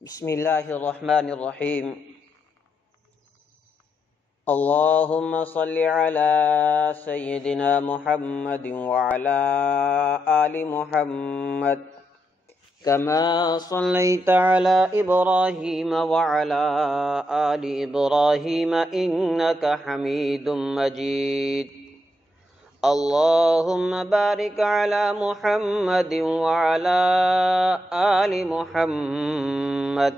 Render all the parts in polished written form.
بسم اللہ الرحمن الرحیم اللہم صل علی سیدنا محمد وعلی آل محمد کما صلیت علی ابراہیم وعلی آل ابراہیم انک حمید مجید اللہم بارک علی محمد وعلی آل محمد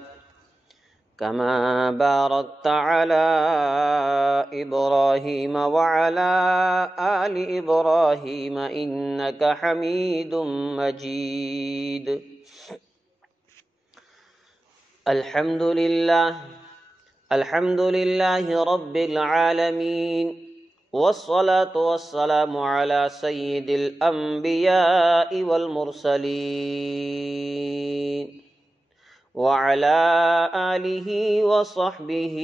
کما بارکت علی ابراہیم وعلی آل ابراہیم انک حمید مجید الحمد للہ رب العالمین والصلاة والسلام على سید الانبیاء والمرسلین وعلى آلہ وصحبہ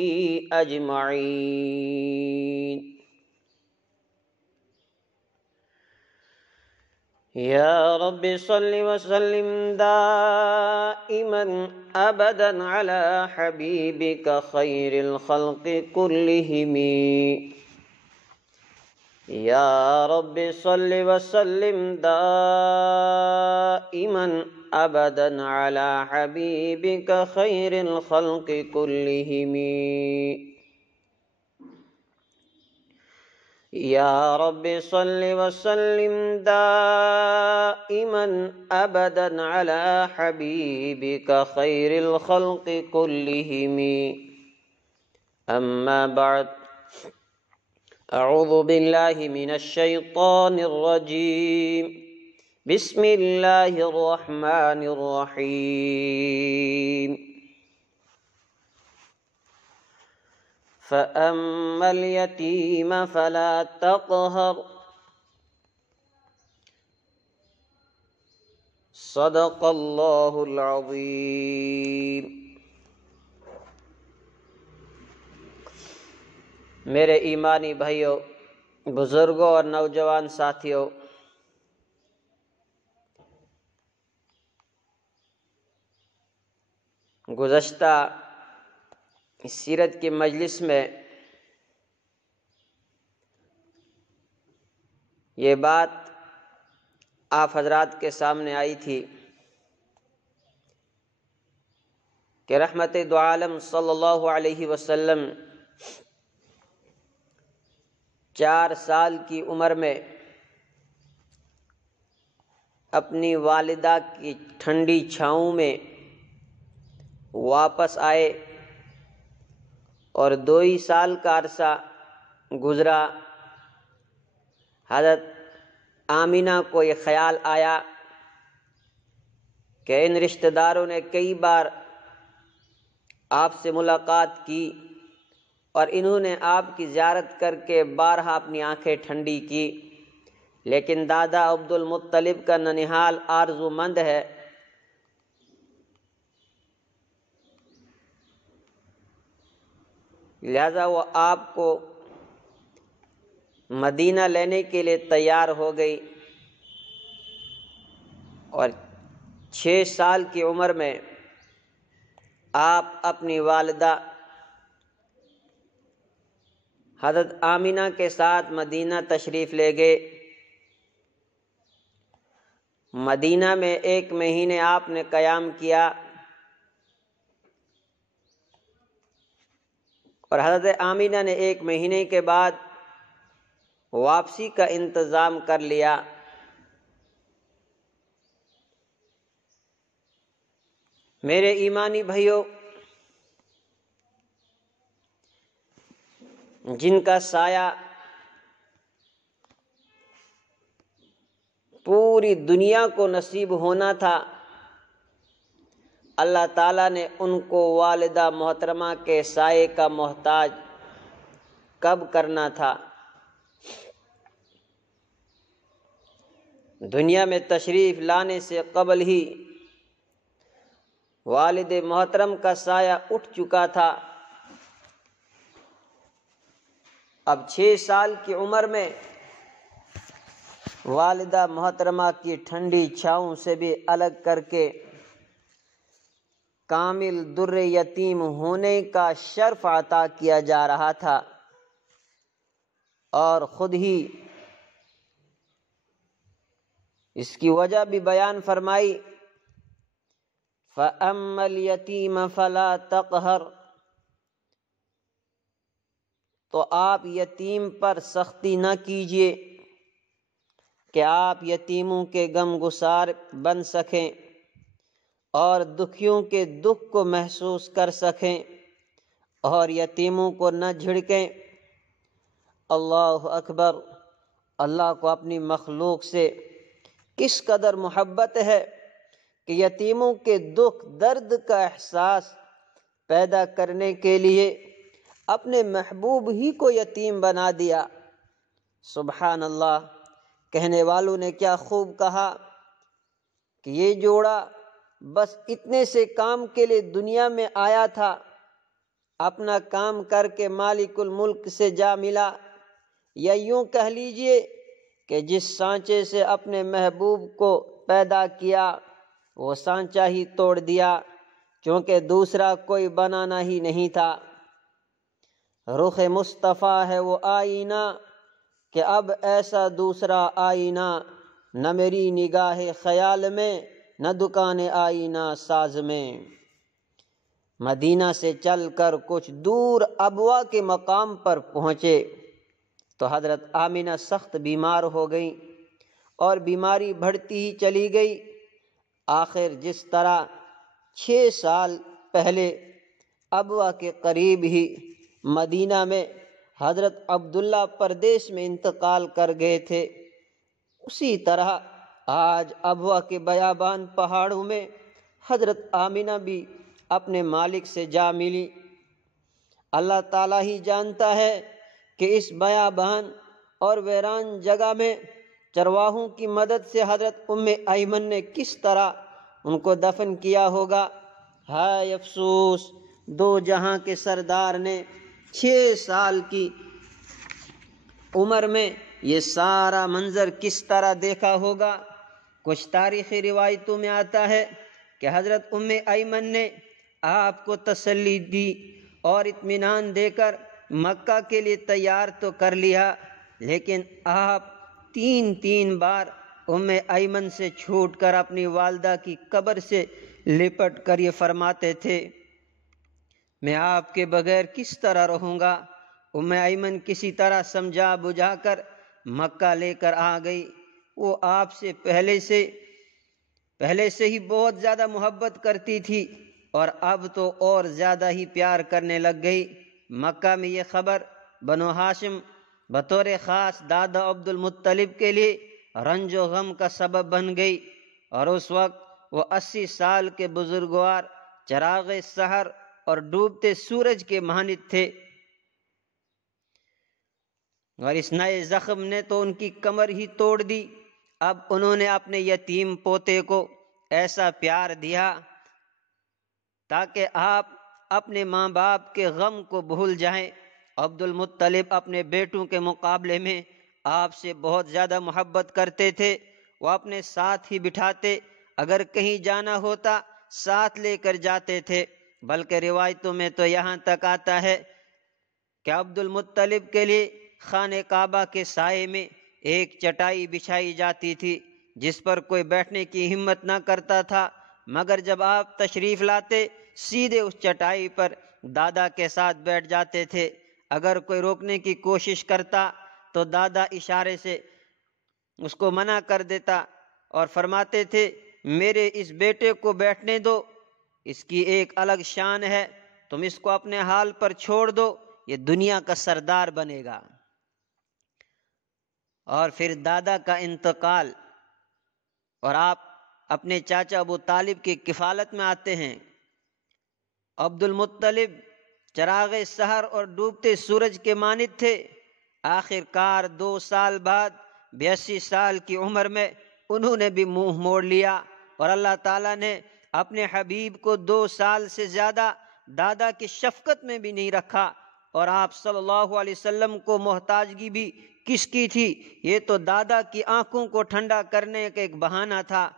اجمعین یا رب صل وسلم دائما ابدا على حبیبک خیر الخلق كلهم یا رب صل وسلم دائما ابدا على حبیبک خیر الخلق كلهم یا رب صل وسلم دائما ابدا على حبیبک خیر الخلق كلهم اما بعد اعوذ باللہ من الشیطان الرجیم بسم اللہ الرحمن الرحیم فأما اليتیم فلا تقہر صدق اللہ العظیم۔ میرے ایمانی بھائیوں، بزرگوں اور نوجوان ساتھیوں، گزشتہ سیرت کی مجلس میں یہ بات آپ حضرات کے سامنے آئی تھی کہ رحمت دو عالم صلی اللہ علیہ وسلم 4 سال کی عمر میں اپنی والدہ کی ٹھنڈی چھاؤں میں واپس آئے اور 2 ہی سال کا عرصہ گزرا۔ حضرت آمینہ کو یہ خیال آیا کہ ان رشتہ داروں نے کئی بار آپ سے ملاقات کی اور انہوں نے آپ کی زیارت کر کے بارہا اپنی آنکھیں ٹھنڈی کی، لیکن دادا عبد المطلب کا ننھال آرزو مند ہے، لہذا وہ آپ کو مدینہ لینے کے لیے تیار ہو گئی اور 6 سال کی عمر میں آپ اپنی والدہ حضرت آمینہ کے ساتھ مدینہ تشریف لے گئے۔ مدینہ میں 1 مہینے آپ نے قیام کیا اور حضرت آمینہ نے 1 مہینے کے بعد واپسی کا انتظام کر لیا۔ میرے ایمانی بھائیوں، جن کا سایہ پوری دنیا کو نصیب ہونا تھا، اللہ تعالیٰ نے ان کو والدہ محترمہ کے سائے کا محتاج کب کرنا تھا؟ دنیا میں تشریف لانے سے قبل ہی والد محترم کا سایہ اٹھ چکا تھا۔ اب 6 سال کی عمر میں والدہ محترمہ کی ٹھنڈی چھاؤں سے بھی الگ کر کے کامل در یتیم ہونے کا شرف عطا کیا جا رہا تھا، اور خود ہی اس کی وجہ بھی بیان فرمائی، فَأَمَّا الْيَتِيمَ فَلَا تَقْهَرْ، تو آپ یتیم پر سختی نہ کیجیے کہ آپ یتیموں کے غم گسار بن سکیں اور دکھیوں کے دکھ کو محسوس کر سکیں اور یتیموں کو نہ جھڑکیں۔ اللہ اکبر! اللہ کو اپنی مخلوق سے کس قدر محبت ہے کہ یتیموں کے دکھ درد کا احساس پیدا کرنے کے لیے اپنے محبوب ہی کو یتیم بنا دیا۔ سبحان اللہ! کہنے والوں نے کیا خوب کہا کہ یہ جوڑا بس اتنے سے کام کے لیے دنیا میں آیا تھا، اپنا کام کر کے مالک الملک سے جا ملا، یا یوں کہہ لیجئے کہ جس سانچے سے اپنے محبوب کو پیدا کیا وہ سانچہ ہی توڑ دیا، کیونکہ دوسرا کوئی بنانا ہی نہیں تھا۔ رخ مصطفیٰ ہے وہ آئینہ کہ اب ایسا دوسرا آئینہ نہ میری نگاہ خیال میں، نہ دکان آئینہ ساز میں۔ مدینہ سے چل کر کچھ دور ابوا کے مقام پر پہنچے تو حضرت آمنہ سخت بیمار ہو گئیں اور بیماری بڑھتی ہی چلی گئی۔ آخر جس طرح 6 سال پہلے ابوا کے قریب ہی مدینہ میں حضرت عبداللہ پردیس میں انتقال کر گئے تھے، اسی طرح آج ابوا کے بیابان پہاڑوں میں حضرت آمنہ بھی اپنے مالک سے جا ملی۔ اللہ تعالیٰ ہی جانتا ہے کہ اس بیابان اور ویران جگہ میں چرواہوں کی مدد سے حضرت ایمن نے کس طرح ان کو دفن کیا ہوگا۔ ہائے افسوس! 2 جہاں کے سردار نے 6 سال کی عمر میں یہ سارا منظر کس طرح دیکھا ہوگا۔ کچھ تاریخی روایتوں میں آتا ہے کہ حضرت ایمن نے آپ کو تسلی دی اور اطمینان دے کر مکہ کے لیے تیار تو کر لیا، لیکن آپ 3 بار ایمن سے چھوٹ کر اپنی والدہ کی قبر سے لپٹ کر یہ فرماتے تھے، میں آپ کے بغیر کس طرح رہوں گا۔ ایمن کسی طرح سمجھا بجھا کر مکہ لے کر آ گئی۔ وہ آپ سے پہلے سے ہی بہت زیادہ محبت کرتی تھی اور اب تو اور زیادہ ہی پیار کرنے لگ گئی۔ مکہ میں یہ خبر بنو ہاشم بطور خاص دادا عبد المطلب کے لیے رنج و غم کا سبب بن گئی، اور اس وقت وہ 80 سال کے بزرگوار چراغ سحر اور ڈوبتے سورج کے مانند تھے، اور اس نئے زخم نے تو ان کی کمر ہی توڑ دی۔ اب انہوں نے اپنے یتیم پوتے کو ایسا پیار دیا تاکہ آپ اپنے ماں باپ کے غم کو بھول جائیں۔ عبد المطلب اپنے بیٹوں کے مقابلے میں آپ سے بہت زیادہ محبت کرتے تھے۔ وہ اپنے ساتھ ہی بٹھاتے، اگر کہیں جانا ہوتا ساتھ لے کر جاتے تھے، بلکہ روایتوں میں تو یہاں تک آتا ہے کہ عبد المطلب کے لیے خانہ کعبہ کے سائے میں ایک چٹائی بچھائی جاتی تھی جس پر کوئی بیٹھنے کی ہمت نہ کرتا تھا، مگر جب آپ تشریف لاتے سیدھے اس چٹائی پر دادا کے ساتھ بیٹھ جاتے تھے۔ اگر کوئی روکنے کی کوشش کرتا تو دادا اشارے سے اس کو منع کر دیتا اور فرماتے تھے، میرے اس بیٹے کو بیٹھنے دو، اس کی ایک الگ شان ہے، تم اس کو اپنے حال پر چھوڑ دو، یہ دنیا کا سردار بنے گا۔ اور پھر دادا کا انتقال اور آپ اپنے چاچا ابو طالب کی کفالت میں آتے ہیں۔ عبد المطلب چراغ سحر اور ڈوبتے سورج کے مانند تھے۔ آخر کار 2 سال بعد 82 سال کی عمر میں انہوں نے بھی منہ موڑ لیا، اور اللہ تعالیٰ نے اپنے حبیب کو 2 سال سے زیادہ دادا کی شفقت میں بھی نہیں رکھا، اور آپ صلی اللہ علیہ وسلم کو محتاجگی بھی کس کی تھی؟ یہ تو دادا کی آنکھوں کو ٹھنڈا کرنے کا ایک بہانہ تھا۔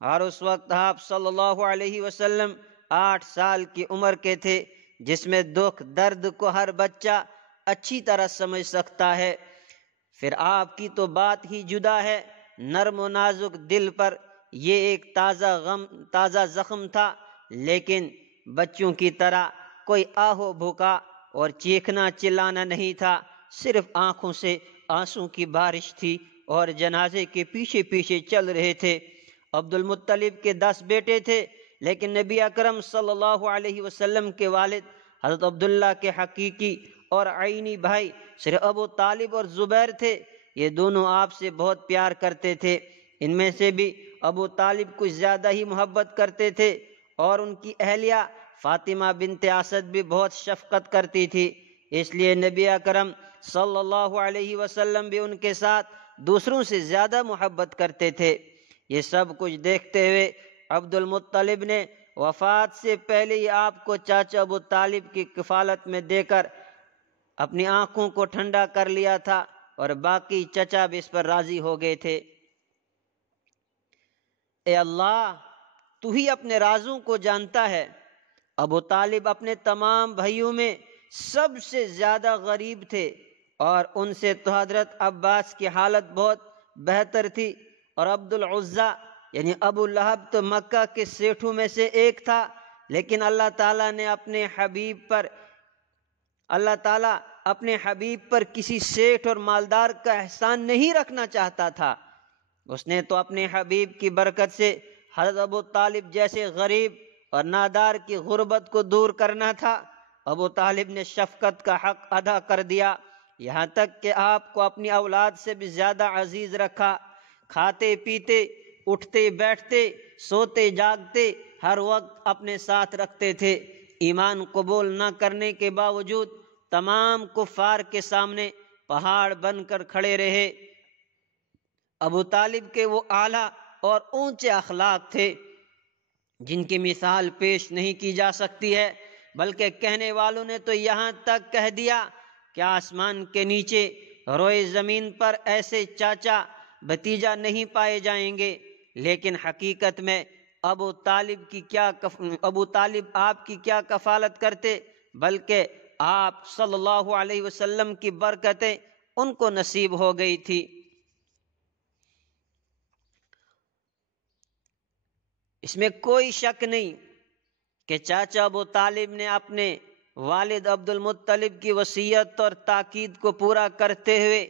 اور اس وقت آپ صلی اللہ علیہ وسلم 8 سال کی عمر کے تھے، جس میں دکھ درد کو ہر بچہ اچھی طرح سمجھ سکتا ہے۔ پھر آپ کی تو بات ہی جدا ہے، نرم و نازک دل پر یہ ایک تازہ زخم تھا، لیکن بچوں کی طرح کوئی آہو بھوکا اور چیخنا چلانا نہیں تھا، صرف آنکھوں سے آنسوں کی بارش تھی اور جنازے کے پیچھے پیچھے چل رہے تھے۔ عبد المطلب کے 10 بیٹے تھے، لیکن نبی اکرم صلی اللہ علیہ وسلم کے والد حضرت عبداللہ کے حقیقی اور عینی بھائی صرف ابو طالب اور زبیر تھے۔ یہ دونوں آپ سے بہت پیار کرتے تھے، ان میں سے بھی ابو طالب کچھ زیادہ ہی محبت کرتے تھے، اور ان کی اہلیہ فاطمہ بنت اسد بھی بہت شفقت کرتی تھی، اس لیے نبی اکرم صلی اللہ علیہ وسلم بھی ان کے ساتھ دوسروں سے زیادہ محبت کرتے تھے۔ یہ سب کچھ دیکھتے ہوئے عبد المطلب نے وفات سے پہلے ہی آپ کو چاچا ابو طالب کی کفالت میں دے کر اپنی آنکھوں کو ٹھنڈا کر لیا تھا، اور باقی چچا بھی اس پر راضی ہو گئے تھے۔ اے اللہ، تو ہی اپنے رازوں کو جانتا ہے۔ ابو طالب اپنے تمام بھائیوں میں سب سے زیادہ غریب تھے، اور ان سے تو حضرت عباس کی حالت بہت بہتر تھی، اور عبد العزیٰ یعنی ابو لہب تو مکہ کے سیٹھوں میں سے ایک تھا، لیکن اللہ تعالیٰ اپنے حبیب پر کسی سیٹھ اور مالدار کا احسان نہیں رکھنا چاہتا تھا۔ اس نے تو اپنے حبیب کی برکت سے حضرت ابو طالب جیسے غریب اور نادار کی غربت کو دور کرنا تھا۔ ابو طالب نے شفقت کا حق ادا کر دیا، یہاں تک کہ آپ کو اپنی اولاد سے بھی زیادہ عزیز رکھا۔ کھاتے پیتے، اٹھتے بیٹھتے، سوتے جاگتے، ہر وقت اپنے ساتھ رکھتے تھے۔ ایمان قبول نہ کرنے کے باوجود تمام کفار کے سامنے پہاڑ بن کر کھڑے رہے۔ ابو طالب کے وہ اعلیٰ اور اونچے اخلاق تھے جن کی مثال پیش نہیں کی جا سکتی ہے، بلکہ کہنے والوں نے تو یہاں تک کہہ دیا کہ آسمان کے نیچے روئے زمین پر ایسے چاچا بھتیجا نہیں پائے جائیں گے، لیکن حقیقت میں ابو طالب آپ کی کیا کفالت کرتے، بلکہ آپ صلی اللہ علیہ وسلم کی برکتیں ان کو نصیب ہو گئی تھی۔ اس میں کوئی شک نہیں کہ چاچا ابو طالب نے اپنے والد عبد المطلب کی وصیت اور تاکید کو پورا کرتے ہوئے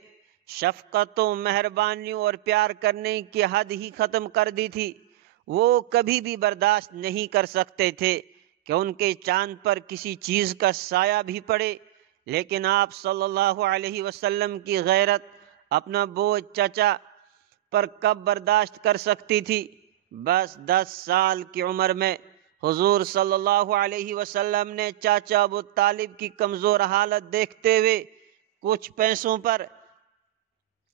شفقتوں، مہربانیوں اور پیار کرنے کی حد ہی ختم کر دی تھی۔ وہ کبھی بھی برداشت نہیں کر سکتے تھے کہ ان کے چاند پر کسی چیز کا سایہ بھی پڑے، لیکن آپ صلی اللہ علیہ وسلم کی غیرت اپنا بوجھ چچا پر کب برداشت کر سکتی تھی؟ بس 10 سال کی عمر میں حضور صلی اللہ علیہ وسلم نے چاچا ابو طالب کی کمزور حالت دیکھتے ہوئے کچھ پیسوں پر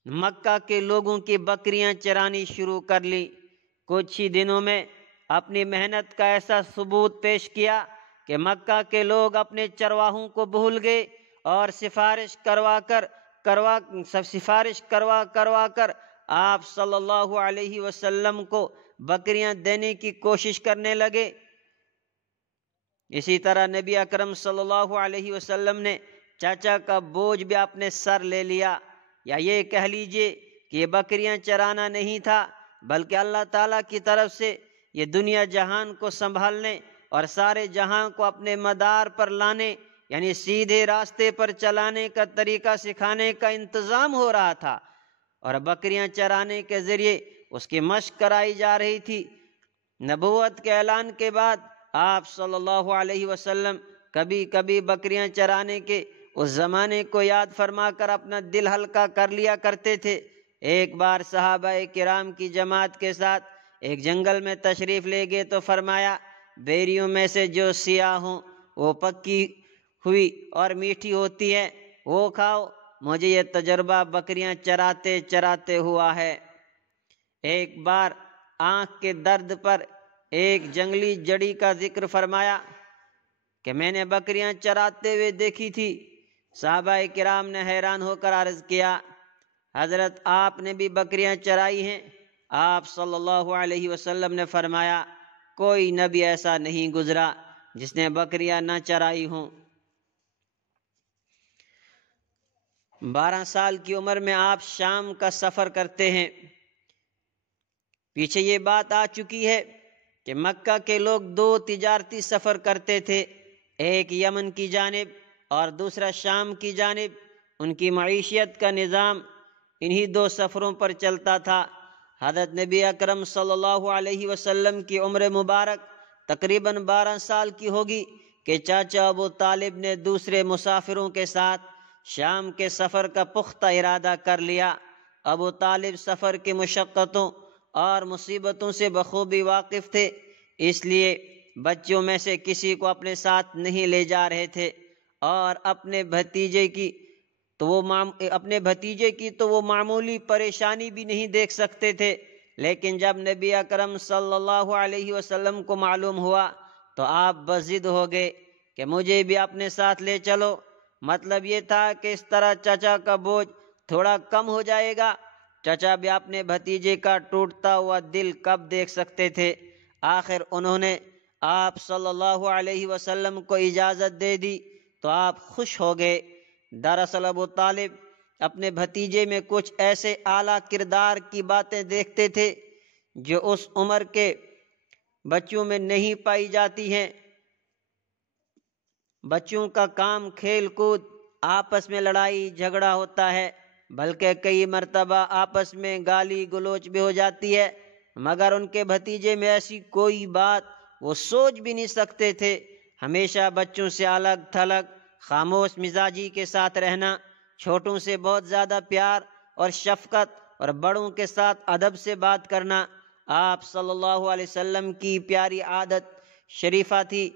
مکہ کے لوگوں کی بکریاں چرانی شروع کر لی۔ کچھ ہی دنوں میں اپنی محنت کا ایسا ثبوت پیش کیا کہ مکہ کے لوگ اپنے چرواہوں کو بھول گئے، اور سفارش کروا کر آپ صلی اللہ علیہ وسلم کو بکریاں دینے کی کوشش کرنے لگے۔ اسی طرح نبی اکرم صلی اللہ علیہ وسلم نے چاچا کا بوجھ بھی اپنے سر لے لیا، یا یہ کہہ لیجئے کہ یہ بکریاں چرانا نہیں تھا، بلکہ اللہ تعالیٰ کی طرف سے یہ دنیا جہان کو سنبھالنے اور سارے جہان کو اپنے مدار پر لانے، یعنی سیدھے راستے پر چلانے کا طریقہ سکھانے کا انتظام ہو رہا تھا، اور بکریاں چرانے کے ذریعے اس کی مشق کرائی جا رہی تھی۔ نبوت کے اعلان کے بعد آپ صلی اللہ علیہ وسلم کبھی کبھی بکریاں چرانے کے اس زمانے کو یاد فرما کر اپنا دل ہلکا کر لیا کرتے تھے۔ ایک بار صحابہ کرام کی جماعت کے ساتھ ایک جنگل میں تشریف لے گئے تو فرمایا، بیریوں میں سے جو سیاہ ہوں وہ پکی ہوئی اور میٹھی ہوتی ہے، وہ کھاؤ، مجھے یہ تجربہ بکریاں چراتے چراتے ہوا ہے۔ ایک بار آنکھ کے درد پر ایک جنگلی جڑی کا ذکر فرمایا کہ میں نے بکریاں چراتے ہوئے دیکھی تھی۔ صحابہ کرام نے حیران ہو کر عرض کیا، حضرت آپ نے بھی بکریاں چرائی ہیں؟ آپ صلی اللہ علیہ وسلم نے فرمایا، کوئی نبی ایسا نہیں گزرا جس نے بکریاں نہ چرائی ہوں۔ 12 سال کی عمر میں آپ شام کا سفر کرتے ہیں۔ پیچھے یہ بات آ چکی ہے کہ مکہ کے لوگ 2 تجارتی سفر کرتے تھے، ایک یمن کی جانب اور دوسرا شام کی جانب۔ ان کی معیشت کا نظام انہی 2 سفروں پر چلتا تھا۔ حضرت نبی اکرم صلی اللہ علیہ وسلم کی عمر مبارک تقریباً 12 سال کی ہوگی کہ چاچا ابو طالب نے دوسرے مسافروں کے ساتھ شام کے سفر کا پختہ ارادہ کر لیا۔ ابو طالب سفر کی مشقتوں اور مصیبتوں سے بخوبی واقف تھے، اس لیے بچوں میں سے کسی کو اپنے ساتھ نہیں لے جا رہے تھے، اور اپنے بھتیجے کی تو وہ معمولی پریشانی بھی نہیں دیکھ سکتے تھے۔ لیکن جب نبی اکرم صلی اللہ علیہ وسلم کو معلوم ہوا تو آپ بضد ہو گئے کہ مجھے بھی اپنے ساتھ لے چلو۔ مطلب یہ تھا کہ اس طرح چچا کا بوجھ تھوڑا کم ہو جائے گا۔ چچا بھی اپنے بھتیجے کا ٹوٹتا ہوا دل کب دیکھ سکتے تھے۔ آخر انہوں نے آپ صلی اللہ علیہ وسلم کو اجازت دے دی تو آپ خوش ہو گئے۔ دراصل ابو طالب اپنے بھتیجے میں کچھ ایسے اعلیٰ کردار کی باتیں دیکھتے تھے جو اس عمر کے بچوں میں نہیں پائی جاتی ہیں۔ بچوں کا کام کھیل کود، آپس میں لڑائی جھگڑا ہوتا ہے، بلکہ کئی مرتبہ آپس میں گالی گلوچ بھی ہو جاتی ہے، مگر ان کے بھتیجے میں ایسی کوئی بات وہ سوچ بھی نہیں سکتے تھے۔ ہمیشہ بچوں سے الگ تھلگ، خاموش مزاجی کے ساتھ رہنا، چھوٹوں سے بہت زیادہ پیار اور شفقت اور بڑوں کے ساتھ ادب سے بات کرنا آپ صلی اللہ علیہ وسلم کی پیاری عادت شریفہ تھی۔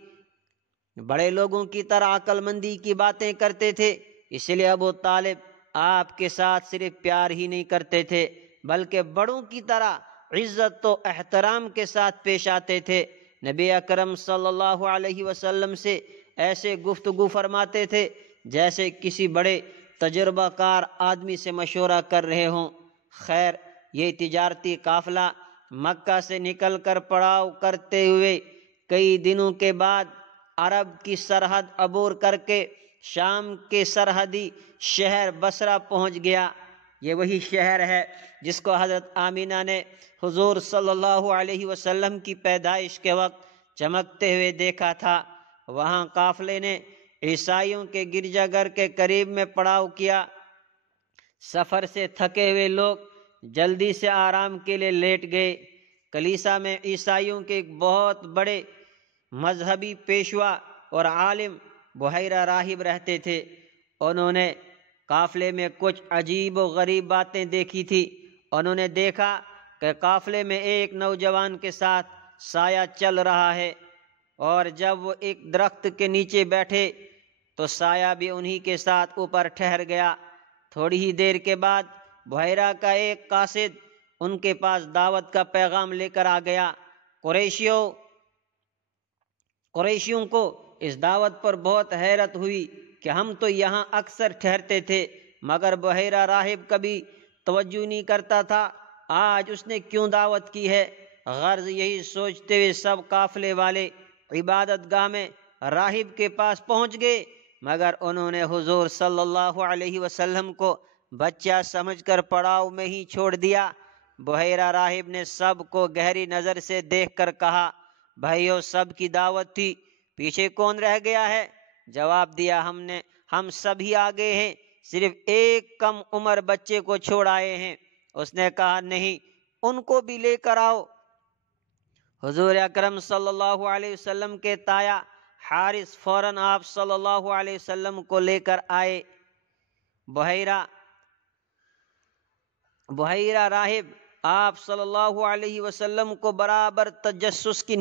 بڑے لوگوں کی طرح عقل مندی کی باتیں کرتے تھے، اس لیے ابو طالب آپ کے ساتھ صرف پیار ہی نہیں کرتے تھے بلکہ بڑوں کی طرح عزت و احترام کے ساتھ پیش آتے تھے۔ نبی اکرم صلی اللہ علیہ وسلم سے ایسے گفتگو فرماتے تھے جیسے کسی بڑے تجربہ کار آدمی سے مشورہ کر رہے ہوں۔ خیر، یہ تجارتی قافلہ مکہ سے نکل کر پڑاؤ کرتے ہوئے کئی دنوں کے بعد عرب کی سرحد عبور کر کے شام کے سرحدی شہر بصرہ پہنچ گیا۔ یہ وہی شہر ہے جس کو حضرت آمینہ نے حضور صلی اللہ علیہ وسلم کی پیدائش کے وقت چمکتے ہوئے دیکھا تھا۔ وہاں قافلے نے عیسائیوں کے گرجا گھر کے قریب میں پڑاؤ کیا۔ سفر سے تھکے ہوئے لوگ جلدی سے آرام کے لیے لیٹ گئے۔ کلیسا میں عیسائیوں کے ایک بہت بڑے مذہبی پیشوا اور عالم بحیرہ راہب رہتے تھے۔ انہوں نے قافلے میں کچھ عجیب و غریب باتیں دیکھی تھی۔ انہوں نے دیکھا کہ قافلے میں ایک نوجوان کے ساتھ سایہ چل رہا ہے، اور جب وہ ایک درخت کے نیچے بیٹھے تو سایہ بھی انہی کے ساتھ اوپر ٹھہر گیا۔ تھوڑی ہی دیر کے بعد بحیرہ کا ایک قاصد ان کے پاس دعوت کا پیغام لے کر آ گیا۔ قریشیوں کو اس دعوت پر بہت حیرت ہوئی کہ ہم تو یہاں اکثر ٹھہرتے تھے مگر بحیرہ راہب کبھی توجہ نہیں کرتا تھا، آج اس نے کیوں دعوت کی ہے؟ غرض یہی سوچتے ہوئے سب قافلے والے عبادت گاہ میں راہب کے پاس پہنچ گئے، مگر انہوں نے حضور صلی اللہ علیہ وسلم کو بچہ سمجھ کر پڑاؤ میں ہی چھوڑ دیا۔ بحیرہ راہب نے سب کو گہری نظر سے دیکھ کر کہا، بھائیو، سب کی دعوت تھی، پیچھے کون رہ گیا ہے؟ جواب دیا، ہم سبھی آ گئے ہیں، صرف ایک کم عمر بچے کو چھوڑ آئے ہیں۔ اس نے کہا، نہیں، ان کو بھی لے کر آؤ۔ حضور اکرم صلی اللہ علیہ وسلم کے تایا حارث فوراً آپ صلی اللہ علیہ وسلم کو لے کر آئے۔ بحیرہ راہب آپ صلی اللہ علیہ وسلم کو برابر تجسس کی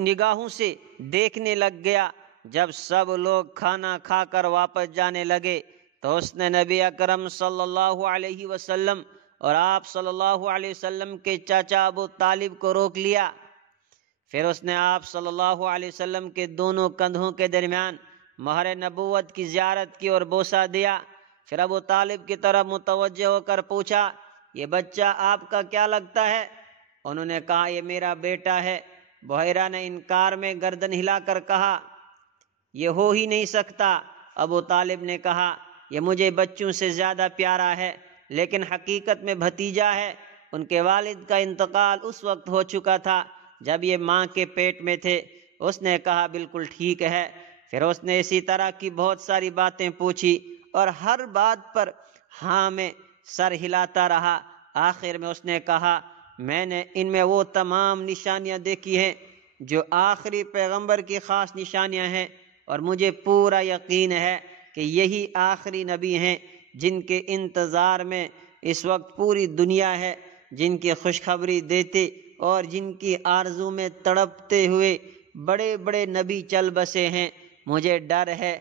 نگاہوں سے دیکھنے لگ گیا۔ جب سب لوگ کھانا کھا کر واپس جانے لگے تو اس نے نبی اکرم صلی اللہ علیہ وسلم اور آپ صلی اللہ علیہ وسلم کے چاچا ابو طالب کو روک لیا۔ پھر اس نے آپ صلی اللہ علیہ وسلم کے دونوں کندھوں کے درمیان مہر نبوت کی زیارت کی اور بوسہ دیا۔ پھر ابو طالب کی طرف متوجہ ہو کر پوچھا، یہ بچہ آپ کا کیا لگتا ہے؟ انہوں نے کہا یہ میرا بیٹا ہے۔ بحیرہ نے انکار میں گردن ہلا کر کہا یہ ہو ہی نہیں سکتا۔ ابو طالب نے کہا یہ مجھے بچوں سے زیادہ پیارا ہے، لیکن حقیقت میں بھتیجا ہے۔ ان کے والد کا انتقال اس وقت ہو چکا تھا جب یہ ماں کے پیٹ میں تھے۔ اس نے کہا بالکل ٹھیک ہے۔ پھر اس نے اسی طرح کی بہت ساری باتیں پوچھی اور ہر بات پر ہاں میں سر ہلاتا رہا۔ آخر میں اس نے کہا میں نے ان میں وہ تمام نشانیاں دیکھی ہیں جو آخری پیغمبر کی خاص نشانیاں ہیں، اور مجھے پورا یقین ہے کہ یہی آخری نبی ہیں جن کے انتظار میں اس وقت پوری دنیا ہے، جن کی خوشخبری دیتے اور جن کی آرزو میں تڑپتے ہوئے بڑے بڑے نبی چل بسے ہیں۔ مجھے ڈر ہے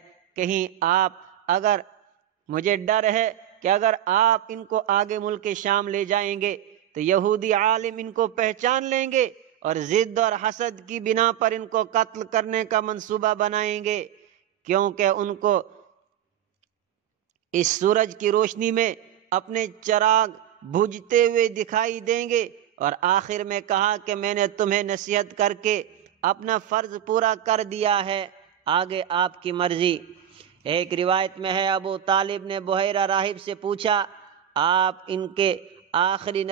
کہ اگر آپ ان کو آگے ملک شام لے جائیں گے تو یہودی عالم ان کو پہچان لیں گے اور ضد اور حسد کی بنا پر ان کو قتل کرنے کا منصوبہ بنائیں گے، کیونکہ ان کو اس سورج کی روشنی میں اپنے چراغ بجھتے ہوئے دکھائی دیں گے۔ اور آخر میں کہا کہ میں نے تمہیں نصیحت کر کے اپنا فرض پورا کر دیا ہے، آگے آپ کی مرضی۔ ایک روایت میں ہے ابو طالب نے بحیرہ راہب سے پوچھا آپ کو ان کے آخری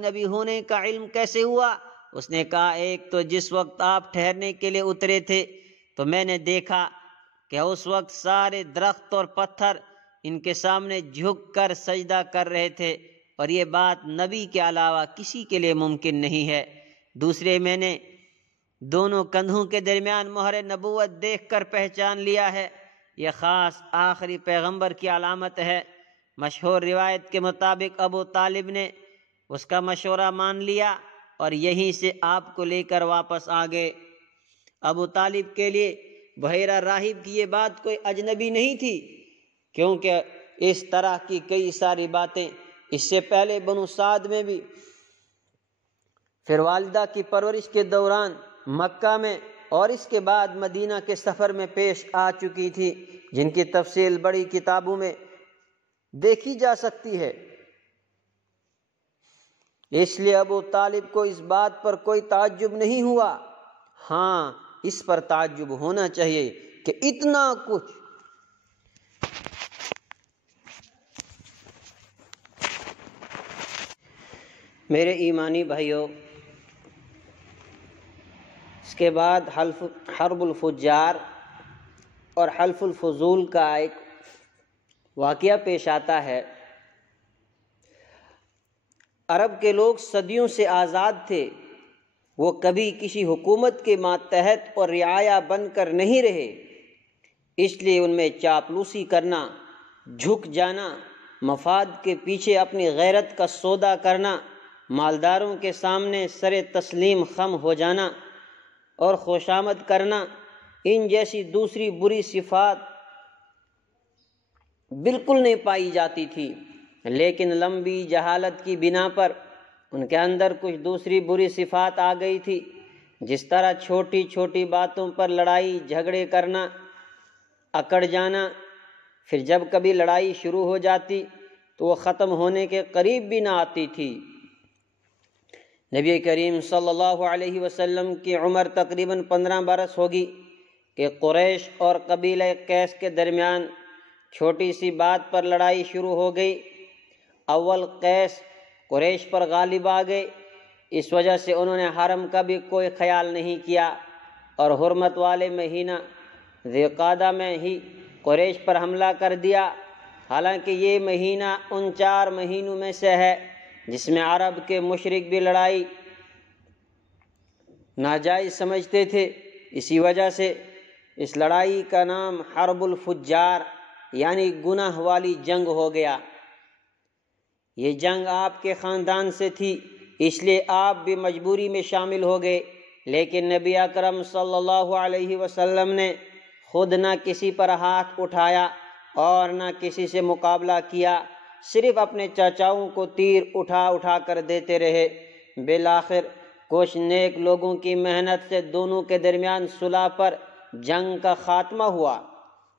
نبی ہونے کا علم کیسے ہوا؟ اس نے کہا ایک تو جس وقت آپ ٹھہرنے کے لیے اترے تھے تو میں نے دیکھا کہ اس وقت سارے درخت اور پتھر ان کے سامنے جھک کر سجدہ کر رہے تھے، اور یہ بات نبی کے علاوہ کسی کے لیے ممکن نہیں ہے۔ دوسرے میں نے دونوں کندھوں کے درمیان مہر نبوت دیکھ کر پہچان لیا ہے، یہ خاص آخری پیغمبر کی علامت ہے۔ مشہور روایت کے مطابق ابو طالب نے اس کا مشورہ مان لیا اور یہیں سے آپ کو لے کر واپس آ گئے۔ ابو طالب کے لیے بحیرہ راہب کی یہ بات کوئی اجنبی نہیں تھی، کیونکہ اس طرح کی کئی ساری باتیں اس سے پہلے بنو سعد میں بھی، پھر والدہ کی پرورش کے دوران مکہ میں اور اس کے بعد مدینہ کے سفر میں پیش آ چکی تھی، جن کی تفصیل بڑی کتابوں میں دیکھی جا سکتی ہے۔ اس لیے ابو طالب کو اس بات پر کوئی تعجب نہیں ہوا۔ ہاں اس پر تعجب ہونا چاہیے کہ اتنا کچھ میرے ایمانی بھائیوں، اس کے بعد حرب الفجار اور حلف الفضول کا ایک واقعہ پیش آتا ہے۔ عرب کے لوگ صدیوں سے آزاد تھے، وہ کبھی کسی حکومت کے ماتحت اور رعایا بن کر نہیں رہے، اس لیے ان میں چاپلوسی کرنا، جھک جانا، مفاد کے پیچھے اپنی غیرت کا سودا کرنا، مالداروں کے سامنے سر تسلیم خم ہو جانا اور خوشامد کرنا، ان جیسی دوسری بری صفات بالکل نہیں پائی جاتی تھی، لیکن لمبی جہالت کی بنا پر ان کے اندر کچھ دوسری بری صفات آ گئی تھی، جس طرح چھوٹی چھوٹی باتوں پر لڑائی جھگڑے کرنا، اکڑ جانا، پھر جب کبھی لڑائی شروع ہو جاتی تو وہ ختم ہونے کے قریب بھی نہ آتی تھی۔ نبی کریم صلی اللہ علیہ وسلم کی عمر تقریباً 15 برس ہوگی کہ قریش اور قبیلہ قیس کے درمیان چھوٹی سی بات پر لڑائی شروع ہو گئی۔ اول قیس قریش پر غالب آ گئے، اس وجہ سے انہوں نے حرم کا بھی کوئی خیال نہیں کیا اور حرمت والے مہینہ ذی القعدہ میں ہی قریش پر حملہ کر دیا، حالانکہ یہ مہینہ ان 4 مہینوں میں سے ہے جس میں عرب کے مشرک بھی لڑائی ناجائز سمجھتے تھے۔ اسی وجہ سے اس لڑائی کا نام حرب الفجار یعنی گناہ والی جنگ ہو گیا۔ یہ جنگ آپ کے خاندان سے تھی، اس لیے آپ بھی مجبوری میں شامل ہو گئے، لیکن نبی اکرم صلی اللہ علیہ وسلم نے خود نہ کسی پر ہاتھ اٹھایا اور نہ کسی سے مقابلہ کیا، صرف اپنے چاچاؤں کو تیر اٹھا اٹھا کر دیتے رہے۔ بالآخر کچھ نیک لوگوں کی محنت سے دونوں کے درمیان صلح پر جنگ کا خاتمہ ہوا،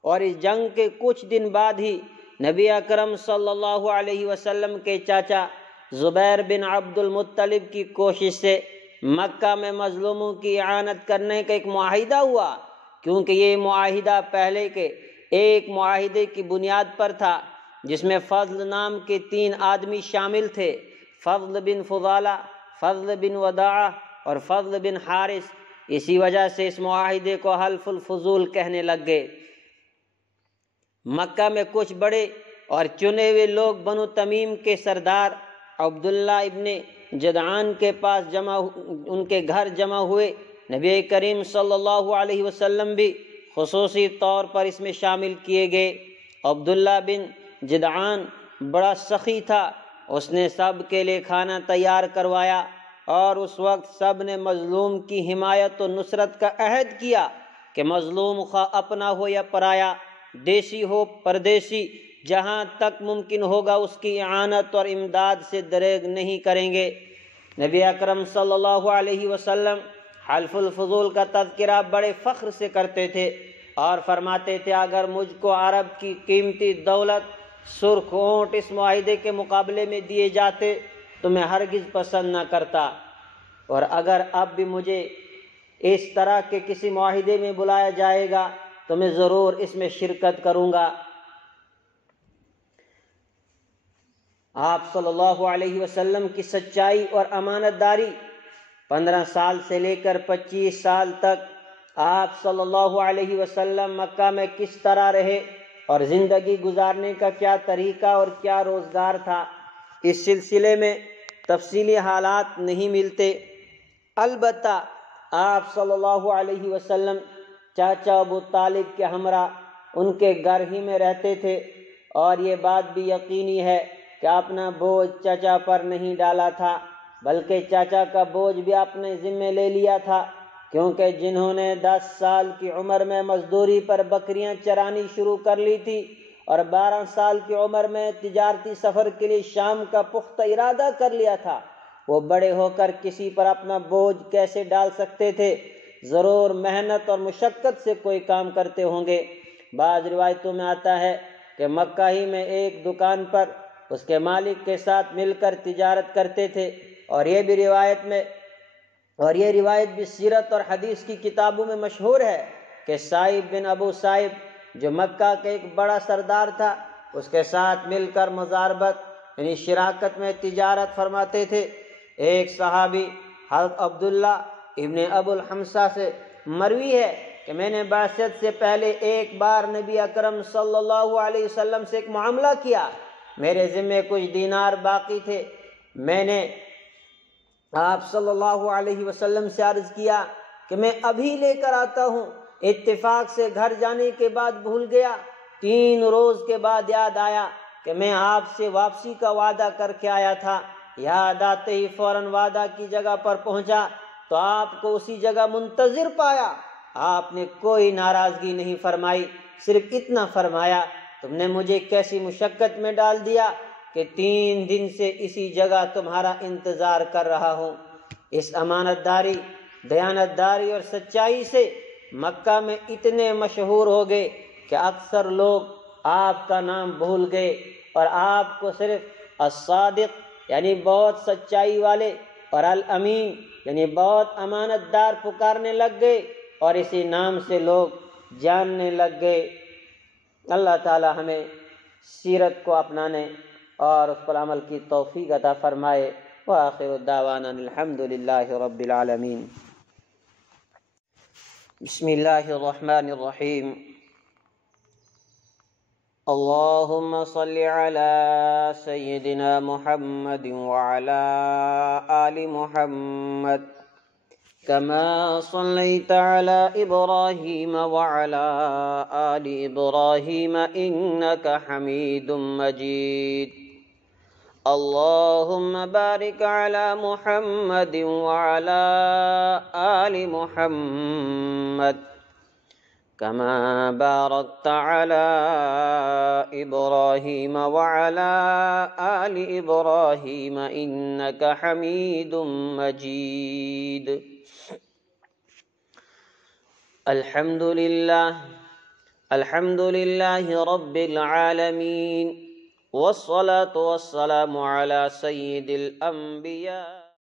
اور اس جنگ کے کچھ دن بعد ہی نبی اکرم صلی اللہ علیہ وسلم کے چاچا زبیر بن عبد المطلب کی کوشش سے مکہ میں مظلوموں کی اعانت کرنے کا ایک معاہدہ ہوا، کیونکہ یہ معاہدہ پہلے کے ایک معاہدے کی بنیاد پر تھا جس میں فضل نام کے 3 آدمی شامل تھے، فضل بن فضالہ، فضل بن وداعہ اور فضل بن حارث۔ اسی وجہ سے اس معاہدے کو حلف الفضول کہنے لگ گئے۔ مکہ میں کچھ بڑے اور چنے ہوئے لوگ بنو تمیم کے سردار عبداللہ ابن جدعان کے پاس ان کے گھر جمع ہوئے۔ نبی کریم صلی اللہ علیہ وسلم بھی خصوصی طور پر اس میں شامل کیے گئے۔ عبداللہ بن جدعان بڑا سخی تھا، اس نے سب کے لیے کھانا تیار کروایا، اور اس وقت سب نے مظلوم کی حمایت و نصرت کا عہد کیا کہ مظلوم خواہ اپنا ہو یا پرایا، دیسی ہو پردیسی، جہاں تک ممکن ہوگا اس کی اعانت اور امداد سے دریغ نہیں کریں گے۔ نبی اکرم صلی اللہ علیہ وسلم حلف الفضول کا تذکرہ بڑے فخر سے کرتے تھے اور فرماتے تھے، اگر مجھ کو عرب کی قیمتی دولت سرخ اونٹ اس معاہدے کے مقابلے میں دیے جاتے تو میں ہرگز پسند نہ کرتا، اور اگر اب بھی مجھے اس طرح کے کسی معاہدے میں بلایا جائے گا تو میں ضرور اس میں شرکت کروں گا۔ آپ صلی اللہ علیہ وسلم کی سچائی اور امانت داری 15 سال سے لے کر 25 سال تک آپ صلی اللہ علیہ وسلم مکہ میں کس طرح رہے اور زندگی گزارنے کا کیا طریقہ اور کیا روزگار تھا، اس سلسلے میں تفصیلی حالات نہیں ملتے۔ البتہ آپ صلی اللہ علیہ وسلم چاچا ابو طالب کے ہمراہ ان کے گھر ہی میں رہتے تھے، اور یہ بات بھی یقینی ہے کہ اپنا بوجھ چاچا پر نہیں ڈالا تھا، بلکہ چاچا کا بوجھ بھی اپنے ذمے لے لیا تھا، کیونکہ جنہوں نے 10 سال کی عمر میں مزدوری پر بکریاں چرانی شروع کر لی تھی اور 12 سال کی عمر میں تجارتی سفر کے لیے شام کا پختہ ارادہ کر لیا تھا، وہ بڑے ہو کر کسی پر اپنا بوجھ کیسے ڈال سکتے تھے؟ ضرور محنت اور مشقت سے کوئی کام کرتے ہوں گے۔ بعض روایتوں میں آتا ہے کہ مکہ ہی میں ایک دکان پر اس کے مالک کے ساتھ مل کر تجارت کرتے تھے، اور یہ روایت بھی سیرت اور حدیث کی کتابوں میں مشہور ہے کہ سائب بن ابو سائب جو مکہ کا ایک بڑا سردار تھا، اس کے ساتھ مل کر مزاربت یعنی شراکت میں تجارت فرماتے تھے۔ ایک صحابی حضرت عبداللہ ابن ابو الحمصہ سے مروی ہے کہ میں نے بعثت سے پہلے ایک بار نبی اکرم صلی اللہ علیہ وسلم سے ایک معاملہ کیا، میرے ذمے کچھ دینار باقی تھے، میں نے آپ صلی اللہ علیہ وسلم سے عرض کیا کہ میں ابھی لے کر آتا ہوں، اتفاق سے گھر جانے کے بعد بھول گیا، 3 روز کے بعد یاد آیا کہ میں آپ سے واپسی کا وعدہ کر کے آیا تھا۔ یاد آتے ہی فوراً وعدہ کی جگہ پر پہنچا تو آپ کو اسی جگہ منتظر پایا۔ آپ نے کوئی ناراضگی نہیں فرمائی، صرف اتنا فرمایا، تم نے مجھے کیسی مشقت میں ڈال دیا کہ 3 دن سے اسی جگہ تمہارا انتظار کر رہا ہوں۔ اس امانت داری، دیانت داری اور سچائی سے مکہ میں اتنے مشہور ہو گئے کہ اکثر لوگ آپ کا نام بھول گئے اور آپ کو صرف الصادق یعنی بہت سچائی والے اور الامین یعنی بہت امانت دار پکارنے لگ گئے، اور اسی نام سے لوگ جاننے لگ گئے۔ اللہ تعالی ہمیں سیرت کو اپنانے اور اس پر عمل کی توفیق عطا فرمائے۔ وآخر دعوانا الحمد للہ رب العالمین۔ بسم اللہ الرحمن الرحیم۔ اللهم صل على سيدنا محمد وعلى آل محمد كما صليت على إبراهيم وعلى آل إبراهيم إنك حميد مجيد اللهم بارك على محمد وعلى آل محمد كما باركت على إبراهيم وعلى آل إبراهيم إنك حميد مجيد الحمد لله الحمد للہ رب العالمین والصلاة والسلام علی سید الانبیاء